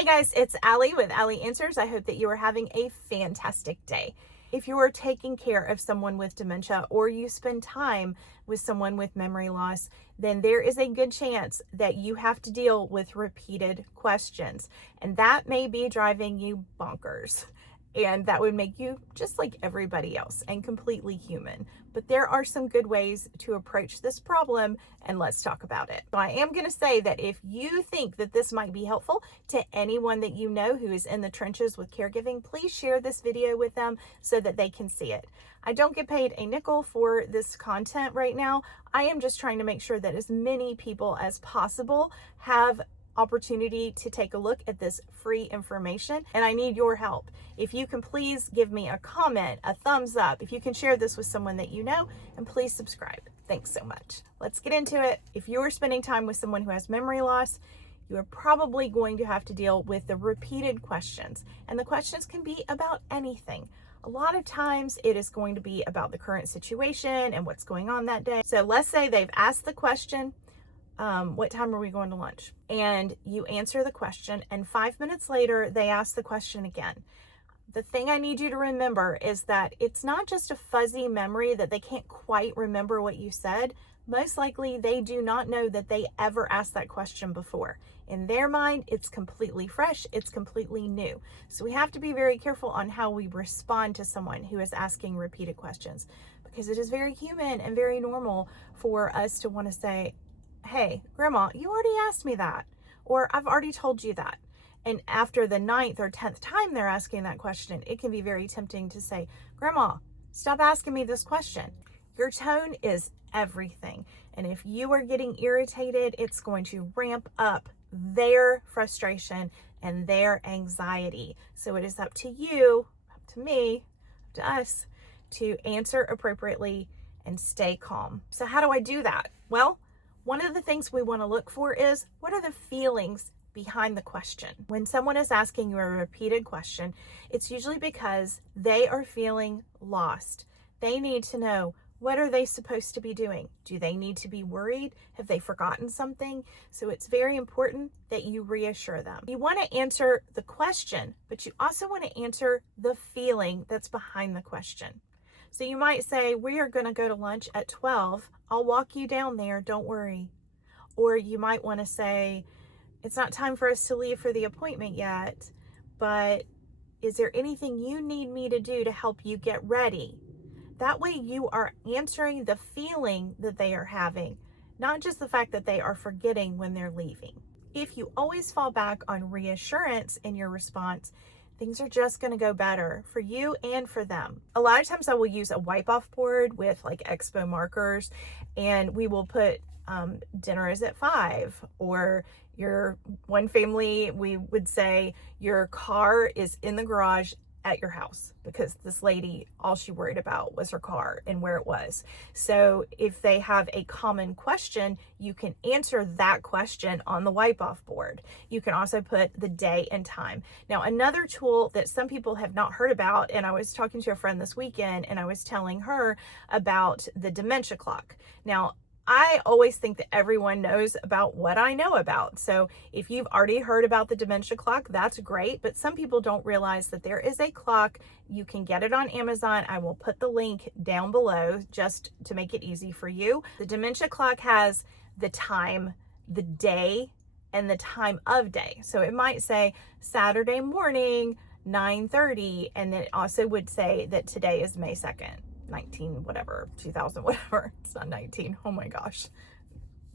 Hey guys, it's Ali with AliAnswers. I hope that you are having a fantastic day. If you are taking care of someone with dementia or you spend time with someone with memory loss, then there is a good chance that you have to deal with repeated questions. And that may be driving you bonkers. And that would make you just like everybody else and completely human. But there are some good ways to approach this problem, and let's talk about it. So I am going to say that if you think that this might be helpful to anyone that you know who is in the trenches with caregiving, please share this video with them so that they can see it. I don't get paid a nickel for this content right now. I am just trying to make sure that as many people as possible have opportunity to take a look at this free information, and I need your help. If you can please give me a comment, a thumbs up, if you can share this with someone that you know, and please subscribe. Thanks so much. Let's get into it. If you're spending time with someone who has memory loss, you are probably going to have to deal with the repeated questions, and the questions can be about anything. A lot of times it is going to be about the current situation and what's going on that day. So let's say they've asked the question, what time are we going to lunch? And you answer the question, and 5 minutes later, they ask the question again. The thing I need you to remember is that it's not just a fuzzy memory that they can't quite remember what you said. Most likely, they do not know that they ever asked that question before. In their mind, it's completely fresh, it's completely new. So we have to be very careful on how we respond to someone who is asking repeated questions, because it is very human and very normal for us to want to say, hey, Grandma, you already asked me that, or I've already told you that. And after the 9th or 10th time they're asking that question, it can be very tempting to say, Grandma, stop asking me this question. Your tone is everything. And if you are getting irritated, it's going to ramp up their frustration and their anxiety. So it is up to you, up to me, up to us to answer appropriately and stay calm. So how do I do that? Well, one of the things we want to look for is, what are the feelings behind the question? When someone is asking you a repeated question, it's usually because they are feeling lost. They need to know, what are they supposed to be doing? Do they need to be worried? Have they forgotten something? So it's very important that you reassure them. You want to answer the question, but you also want to answer the feeling that's behind the question. So you might say, we are going to go to lunch at 12. I'll walk you down there. Don't worry. Or you might want to say, it's not time for us to leave for the appointment yet, but is there anything you need me to do to help you get ready? That way you are answering the feeling that they are having, not just the fact that they are forgetting when they're leaving. If you always fall back on reassurance in your response, things are just going to go better for you and for them. A lot of times I will use a wipe-off board with like expo markers, and we will put dinner is at 5, or your one family, we would say your car is in the garage at your house, because this lady, all she worried about was her car and where it was. So if they have a common question, you can answer that question on the wipe-off board. You can also put the day and time. Now, another tool that some people have not heard about, and I was talking to a friend this weekend and I was telling her about the dementia clock. Now, I always think that everyone knows about what I know about. So if you've already heard about the dementia clock, that's great. But some people don't realize that there is a clock. You can get it on Amazon. I will put the link down below just to make it easy for you. The dementia clock has the time, the day, and the time of day. So it might say Saturday morning, 9:30, and then it also would say that today is May 2nd. 19 whatever, 2000 whatever. It's not 19. Oh my gosh,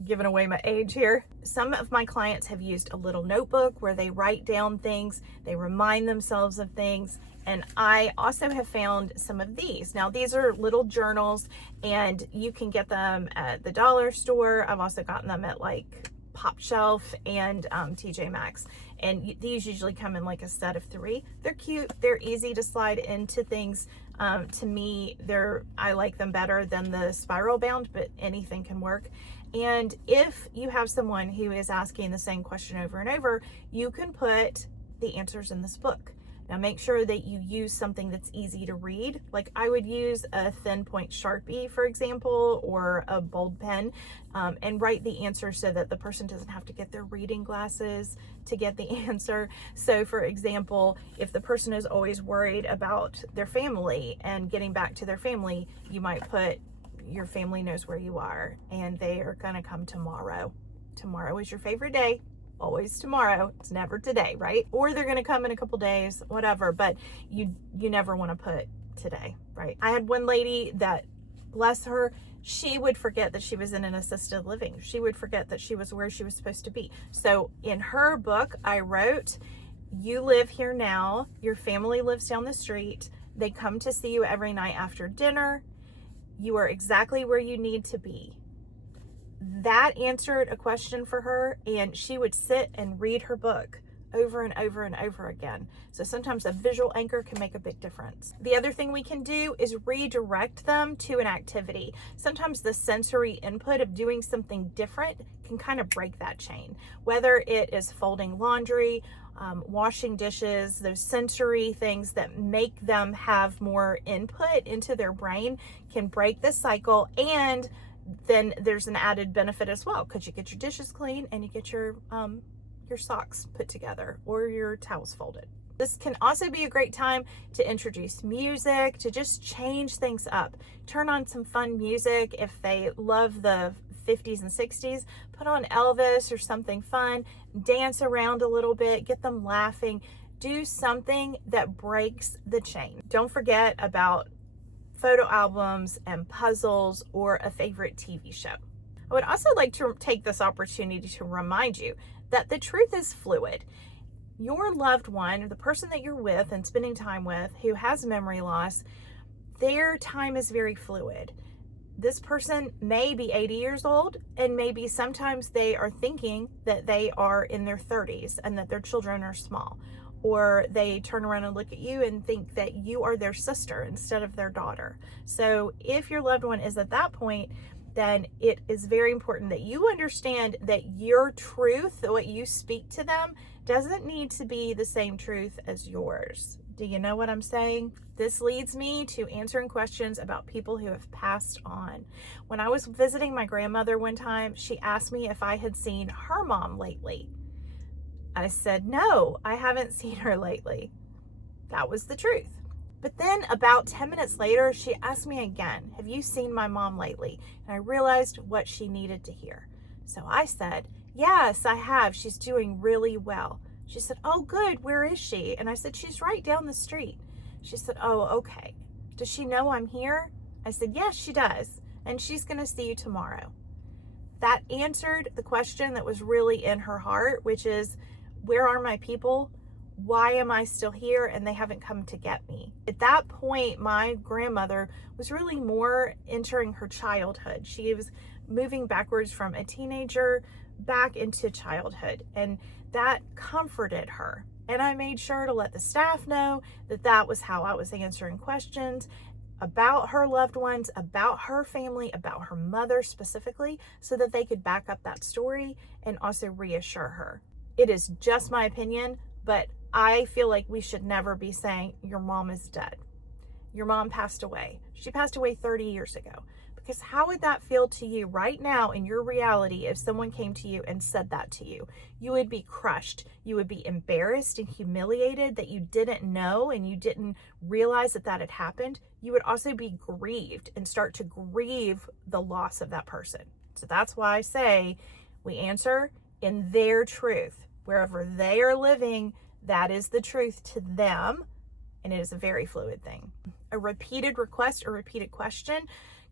giving away my age here. Some of my clients have used a little notebook where they write down things, they remind themselves of things, and I also have found some of these. Now, these are little journals, and you can get them at the dollar store. I've also gotten them at like Pop Shelf and TJ Maxx, and these usually come in like a set of 3. They're cute, they're easy to slide into things. To me, I like them better than the spiral bound, but anything can work. And if you have someone who is asking the same question over and over, you can put the answers in this book. Now make sure that you use something that's easy to read. Like I would use a thin point Sharpie, for example, or a bold pen, and write the answer so that the person doesn't have to get their reading glasses to get the answer. So for example, if the person is always worried about their family and getting back to their family, you might put, your family knows where you are and they are gonna come tomorrow. Tomorrow is your favorite day. Always tomorrow. It's never today, right? Or they're going to come in a couple days, whatever, but you never want to put today, right? I had one lady that, bless her, she would forget that she was in an assisted living. She would forget that she was where she was supposed to be. So in her book, I wrote, you live here now. Your family lives down the street. They come to see you every night after dinner. You are exactly where you need to be. That answered a question for her, and she would sit and read her book over and over and over again. So sometimes a visual anchor can make a big difference. The other thing we can do is redirect them to an activity. Sometimes the sensory input of doing something different can kind of break that chain, whether it is folding laundry, washing dishes, those sensory things that make them have more input into their brain can break the cycle. And then there's an added benefit as well, because you get your dishes clean and you get your socks put together or your towels folded. This can also be a great time to introduce music, to just change things up. Turn on some fun music. If they love the 50s and 60s, put on Elvis or something fun, dance around a little bit, get them laughing, do something that breaks the chain. Don't forget about photo albums and puzzles or a favorite TV show. I would also like to take this opportunity to remind you that the truth is fluid. Your loved one, the person that you're with and spending time with who has memory loss, their time is very fluid. This person may be 80 years old, and maybe sometimes they are thinking that they are in their 30s and that their children are small. Or they turn around and look at you and think that you are their sister instead of their daughter. So if your loved one is at that point, then it is very important that you understand that your truth, what you speak to them, doesn't need to be the same truth as yours. Do you know what I'm saying? This leads me to answering questions about people who have passed on. When I was visiting my grandmother one time, she asked me if I had seen her mom lately. I said, no, I haven't seen her lately. That was the truth. But then about 10 minutes later, she asked me again, have you seen my mom lately? And I realized what she needed to hear. So I said, yes, I have. She's doing really well. She said, oh, good. Where is she? And I said, she's right down the street. She said, oh, okay. Does she know I'm here? I said, yes, she does. And she's going to see you tomorrow. That answered the question that was really in her heart, which is, where are my people? Why am I still here and they haven't come to get me? At that point, my grandmother was really more entering her childhood. She was moving backwards from a teenager back into childhood, and that comforted her. And I made sure to let the staff know that that was how I was answering questions about her loved ones, about her family, about her mother specifically, so that they could back up that story and also reassure her. It is just my opinion, but I feel like we should never be saying your mom is dead. Your mom passed away. She passed away 30 years ago. Because how would that feel to you right now in your reality if someone came to you and said that to you? You would be crushed. You would be embarrassed and humiliated that you didn't know and you didn't realize that that had happened. You would also be grieved and start to grieve the loss of that person. So that's why I say we answer in their truth. Wherever they are living, that is the truth to them, and it is a very fluid thing. A repeated request or repeated question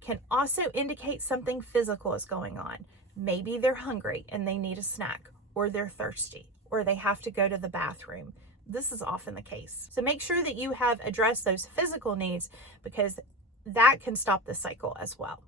can also indicate something physical is going on. Maybe they're hungry and they need a snack, or they're thirsty, or they have to go to the bathroom. This is often the case. So make sure that you have addressed those physical needs, because that can stop the cycle as well.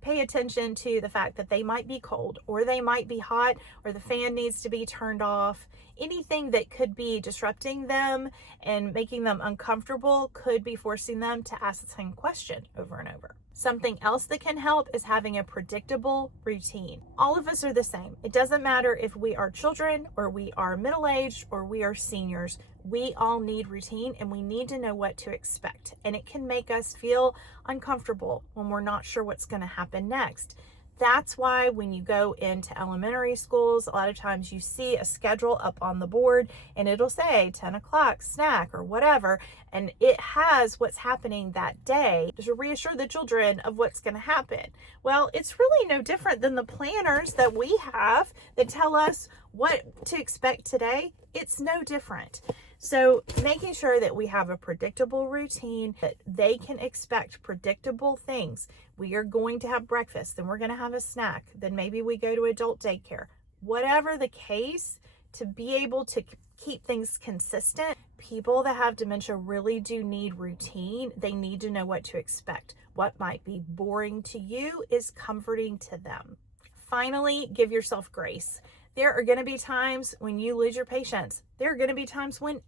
Pay attention to the fact that they might be cold, or they might be hot, or the fan needs to be turned off. Anything that could be disrupting them and making them uncomfortable could be forcing them to ask the same question over and over. Something else that can help is having a predictable routine. All of us are the same. It doesn't matter if we are children or we are middle-aged or we are seniors. We all need routine and we need to know what to expect. And it can make us feel uncomfortable when we're not sure what's going to happen next. That's why when you go into elementary schools, a lot of times you see a schedule up on the board and it'll say 10 o'clock snack or whatever, and it has what's happening that day to reassure the children of what's going to happen. Well, it's really no different than the planners that we have that tell us what to expect today. It's no different. So making sure that we have a predictable routine, that they can expect predictable things. We are going to have breakfast, then we're going to have a snack, then maybe we go to adult daycare. Whatever the case, to be able to keep things consistent, people that have dementia really do need routine. They need to know what to expect. What might be boring to you is comforting to them. Finally, give yourself grace. There are going to be times when you lose your patience. There are going to be times when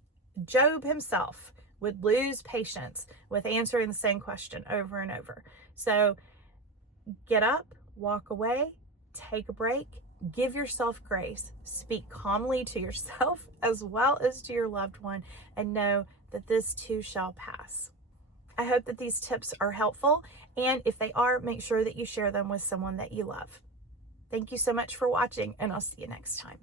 Job himself would lose patience with answering the same question over and over. So get up, walk away, take a break, give yourself grace, speak calmly to yourself as well as to your loved one, and know that this too shall pass. I hope that these tips are helpful, and if they are, make sure that you share them with someone that you love. Thank you so much for watching, and I'll see you next time.